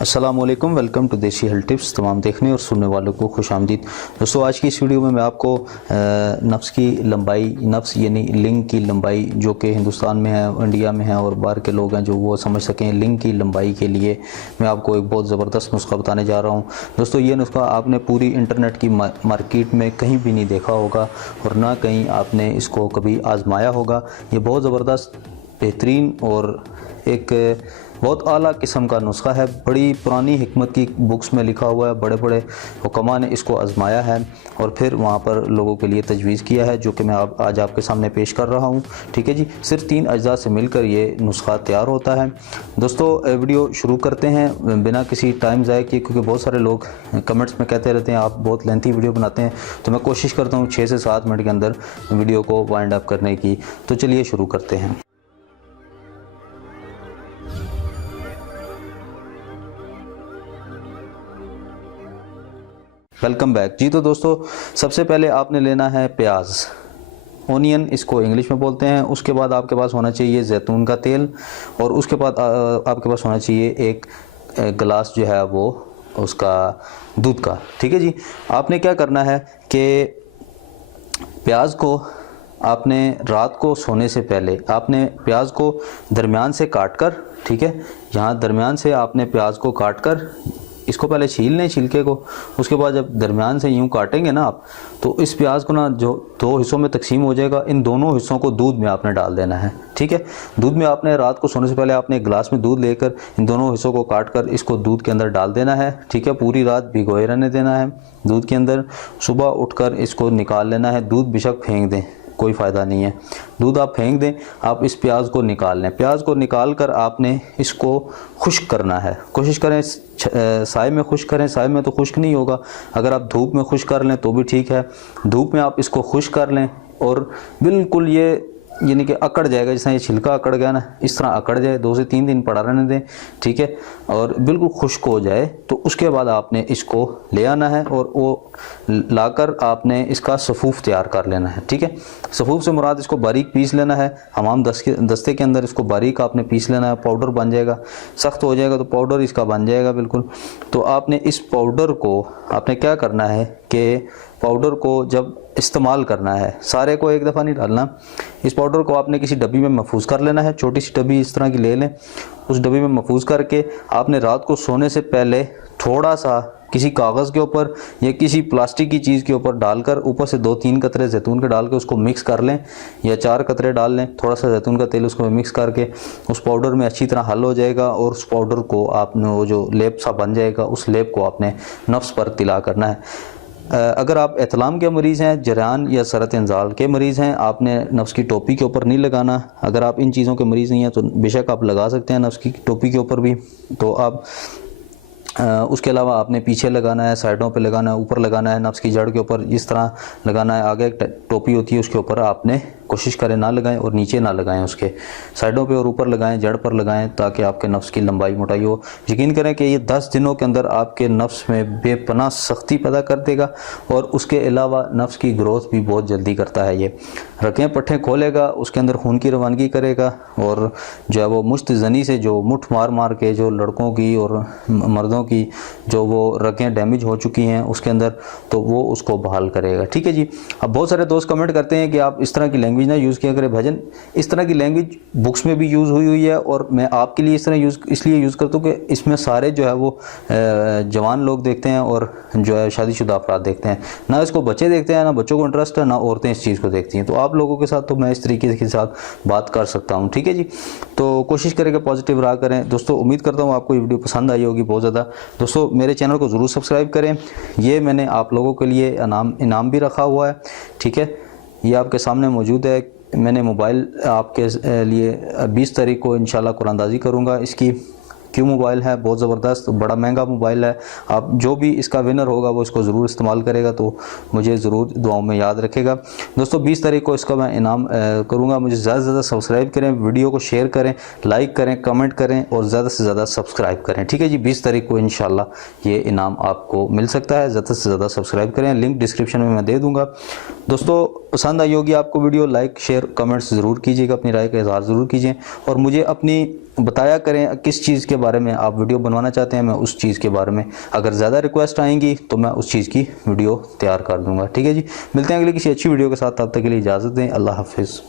अस्सलामुअलैकुम, welcome to देसी health tips. तमाम देखने और सुनने वालों को खुश आमदीद। दोस्तों, आज की इस वीडियो में मैं आपको नफ्स की लंबाई, नफ्स यानी लिंग की लंबाई जो कि हिंदुस्तान में है, इंडिया में है और बाहर के लोग हैं जो वो समझ सकें, लिंग की लंबाई के लिए मैं आपको एक बहुत ज़बरदस्त नुस्खा बताने जा रहा हूँ। दोस्तों, ये नुस्खा आपने पूरी इंटरनेट की मार्केट में कहीं भी नहीं देखा होगा और ना कहीं आपने इसको कभी आजमाया होगा। ये बहुत ज़बरदस्त, बेहतरीन और एक बहुत आला किस्म का नुस्खा है। बड़ी पुरानी हिकमत की बुक्स में लिखा हुआ है, बड़े बड़े हुक्मा ने इसको आजमाया है और फिर वहाँ पर लोगों के लिए तजवीज़ किया है, जो कि मैं आज आपके सामने पेश कर रहा हूँ। ठीक है जी, सिर्फ 3 अज्जा से मिलकर ये नुस्खा तैयार होता है। दोस्तों, वीडियो शुरू करते हैं बिना किसी टाइम ज़ाया किए, क्योंकि बहुत सारे लोग कमेंट्स में कहते रहते हैं आप बहुत लेंथी वीडियो बनाते हैं, तो मैं कोशिश करता हूँ 6 से 7 मिनट के अंदर वीडियो को वाइंड अप करने की। तो चलिए शुरू करते हैं। वेलकम बैक जी। तो दोस्तों, सबसे पहले आपने लेना है प्याज, ओनियन इसको इंग्लिश में बोलते हैं। उसके बाद आपके पास होना चाहिए जैतून का तेल और उसके बाद आपके पास होना चाहिए एक गिलास जो है वो उसका दूध का। ठीक है जी, आपने क्या करना है कि प्याज को आपने रात को सोने से पहले आपने प्याज को दरमियान से काट कर, ठीक है, यहाँ दरमियान से आपने प्याज को काट कर इसको पहले छील लें छिलके को। उसके बाद जब दरमियान से यूं काटेंगे ना आप, तो इस प्याज को ना जो 2 हिस्सों में तकसीम हो जाएगा, इन दोनों हिस्सों को दूध में आपने डाल देना है। ठीक है, दूध में आपने रात को सोने से पहले आपने एक गिलास में दूध लेकर इन दोनों हिस्सों को काट कर इसको दूध के अंदर डाल देना है। ठीक है, पूरी रात भिगोए रहने देना है दूध के अंदर। सुबह उठकर इसको निकाल लेना है। दूध बेशक फेंक दें, कोई फ़ायदा नहीं है, दूध आप फेंक दें। आप इस प्याज को निकाल लें। प्याज को निकाल कर आपने इसको खुश्क करना है। कोशिश करें साए में खुश्क करें, साए में तो खुश्क नहीं होगा। अगर आप धूप में खुश्क कर लें तो भी ठीक है। धूप में आप इसको खुश्क कर लें और बिल्कुल ये यानी कि अकड़ जाएगा, जैसा ये छिलका अकड़ गया ना, इस तरह अकड़ जाए। 2 से 3 दिन पड़ा रहने दें, ठीक है, और बिल्कुल खुश्क हो जाए तो उसके बाद आपने इसको ले आना है और वो लाकर आपने इसका सफ़ूफ तैयार कर लेना है। ठीक है, सफ़ूफ से मुराद इसको बारीक पीस लेना है। हमाम दस्ते के अंदर इसको बारीक आपने पीस लेना है। पाउडर बन जाएगा, सख्त हो जाएगा तो पाउडर इसका बन जाएगा बिल्कुल। तो आपने इस पाउडर को आपने क्या करना है कि पाउडर को जब इस्तेमाल करना है, सारे को एक दफ़ा नहीं डालना। इस पाउडर को आपने किसी डब्बी में महफूज कर लेना है। छोटी सी डब्बी इस तरह की ले लें, उस डब्बी में महफूज करके आपने रात को सोने से पहले थोड़ा सा किसी कागज़ के ऊपर या किसी प्लास्टिक की चीज़ के ऊपर डालकर ऊपर से 2-3 कतरे जैतून के डाल के उसको मिक्स कर लें, या 4 कतरे डाल लें। थोड़ा सा जैतून का तेल उसको मिक्स करके उस पाउडर में अच्छी तरह हल हो जाएगा और उस पाउडर को आपने वो जो लेप सा बन जाएगा, उस लेप को आपने नफ्स पर तिला करना है। अगर आप एतलाम के मरीज़ हैं, जरान या सरत इंजाल के मरीज़ हैं, आपने नफ्स की टोपी के ऊपर नहीं लगाना। अगर आप इन चीज़ों के मरीज़ नहीं हैं तो बेशक आप लगा सकते हैं नफ्स की टोपी के ऊपर भी। तो आप उसके अलावा आपने पीछे लगाना है, साइडों पे लगाना है, ऊपर लगाना है, नफ्स की जड़ के ऊपर इस तरह लगाना है। आगे एक टोपी होती है उसके ऊपर आपने कोशिश करें ना लगाएं और नीचे ना लगाएं, उसके साइडों पे और ऊपर लगाएं, जड़ पर लगाएं, ताकि आपके नफ्स की लंबाई मोटाई हो। यकीन करें कि ये 10 दिनों के अंदर आपके नफ्स में बेपनाह सख्ती पैदा कर देगा और उसके अलावा नफ्स की ग्रोथ भी बहुत जल्दी करता है। ये रकें पट्ठे खोलेगा, उसके अंदर खून की रवानगी करेगा और जो है वो मुश्त जनी से जो मुठ मार मार के जो लड़कों की और मर्दों की जो वो रकें डैमेज हो चुकी हैं उसके अंदर, तो वो उसको बहाल करेगा। ठीक है जी। अब बहुत सारे दोस्त कमेंट करते हैं कि आप इस तरह की लैंग्वेज ना यूज़ किया करें भजन। इस तरह की लैंग्वेज बुक्स में भी यूज़ हुई है और मैं आपके लिए इस तरह इसलिए यूज़ करता हूँ कि इसमें सारे जो है वो जवान लोग देखते हैं और जो है शादीशुदा अफराद देखते हैं। ना इसको बच्चे देखते हैं, ना बच्चों को इंटरेस्ट है, ना औरतें इस चीज़ को देखती हैं। तो आप लोगों के साथ तो मैं इस तरीके के साथ बात कर सकता हूँ। ठीक है जी, तो कोशिश करें कि पॉजिटिव रहा करें। दोस्तों, उम्मीद करता हूँ आपको ये वीडियो पसंद आई होगी बहुत ज़्यादा। दोस्तों, मेरे चैनल को ज़रूर सब्सक्राइब करें। ये मैंने आप लोगों के लिए इनाम भी रखा हुआ है। ठीक है, ये आपके सामने मौजूद है। मैंने मोबाइल आपके लिए 20 तारीख को इंशाल्लाह कुरानदाजी करूँगा इसकी। क्यों मोबाइल है, बहुत ज़बरदस्त, बड़ा महंगा मोबाइल है। आप जो भी इसका विनर होगा वो इसको ज़रूर इस्तेमाल करेगा, तो मुझे ज़रूर दुआओं में याद रखेगा। दोस्तों, 20 तारीख को इसका मैं इनाम करूँगा। मुझे ज़्यादा से ज़्यादा सब्सक्राइब करें, वीडियो को शेयर करें, लाइक करें, कमेंट करें और ज़्यादा से ज़्यादा सब्सक्राइब करें। ठीक है जी, 20 तारीख को इंशाल्लाह ये इनाम आपको मिल सकता है। ज़्यादा से ज़्यादा सब्सक्राइब करें, लिंक डिस्क्रिप्शन में मैं दे दूँगा। दोस्तों, पसंद आई होगी आपको वीडियो, लाइक शेयर कमेंट्स ज़रूर कीजिएगा, अपनी राय का इज़हार ज़रूर कीजिए और मुझे अपनी बताया करें किस चीज़ के बारे में आप वीडियो बनवाना चाहते हैं। मैं उस चीज़ के बारे में अगर ज़्यादा रिक्वेस्ट आएंगी तो मैं उस चीज़ की वीडियो तैयार कर दूँगा। ठीक है जी, मिलते हैं अगली किसी अच्छी वीडियो के साथ, तब तक के लिए इजाज़त दें। अल्लाह हाफिज़।